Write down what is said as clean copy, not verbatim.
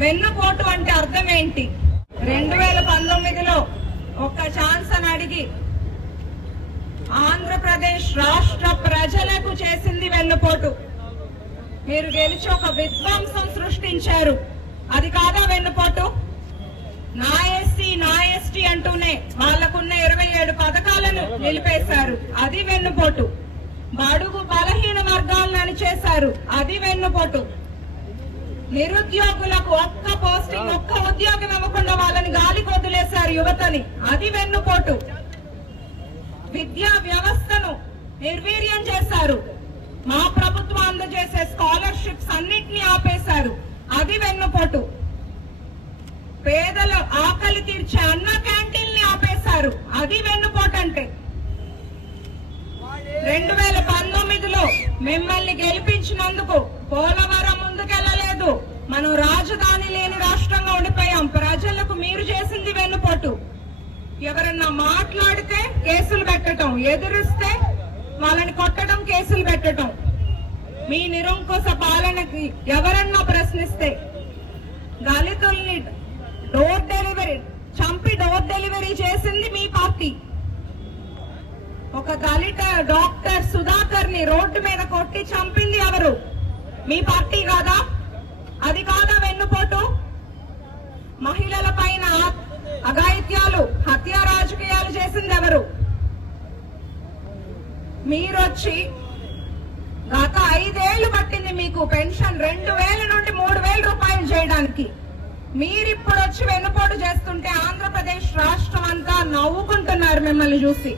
వెన్నుపోటు అంటే అర్థం ఏంటి? 2019లో ఒక్క ఛాన్స్ అని అడిగి ఆంధ్రప్రదేశ్ రాష్ట్ర ప్రజలకు చేసింది వెన్నుపోటు. మీరు గెలిచి ఒక విధ్వంసం సృష్టించారు. అది కాదా వెన్నుపోటు? నా ఎస్టీ అంటూనే వాళ్లకున్న 27 పథకాలను నిలిపేశారు. అది వెన్నుపోటు. బడుగు బలహీన వర్గాలను అణిచేశారు. అది వెన్నుపోటు. నిరుద్యోగులకు ఒక్క పోస్టింగ్, ఒక్క ఉద్యోగం ఇవ్వకుండా వాళ్ళని గాలికి వదిలేశారు యువతని. అది వెన్నుపోటు. విద్యా వ్యవస్థను నిర్వీర్యం చేశారు. మా ప్రభుత్వం అందజేసే స్కాలర్షిప్స్ అన్నిటినీ ఆపేశారు. అది వెన్నుపోటు. పేదల ఆకలి తీర్చే అన్న క్యాంటీన్ని ఆపేశారు. అది వెన్నుపోటు అంటే. 2019లో మిమ్మల్ని గెలిపించినందుకు పోలవరం ముందుకెళ్లలేదు. మనం రాజధాని లేని రాష్ట్రంగా ఉండిపోయాం. ప్రజలకు మీరు చేసింది వెన్నుపోటు. ఎవరన్నా మాట్లాడితే కేసులు పెట్టడం, ఎదురిస్తే వాళ్ళని కొట్టడం, కేసులు పెట్టడం. మీ నిరంకుశ పాలనకి ఎవరన్నా ప్రశ్నిస్తే దళితుల్ని చంపి డోర్ డెలివరీ చేసింది మీ పార్టీ. ఒక దళిత డాక్టర్ సుధాకర్ ని రోడ్డు మీద కొట్టి చంపింది ఎవరు? మీ పార్టీ కాదా? అది కాదా వెన్నుపోటు? మహిళల పైన అఘాయిత్యాలు, హత్య రాజకీయాలు చేసింది ఎవరు? మీరొచ్చి గత 5 ఏళ్లు పట్టింది మీకు పెన్షన్ 2000 నుండి 3000 రూపాయలు చేయడానికి. మీరిప్పుడు వచ్చి వెన్నుపోటు చేస్తుంటే ఆంధ్రప్రదేశ్ రాష్ట్రం అంతా నవ్వుకుంటున్నారు మిమ్మల్ని చూసి.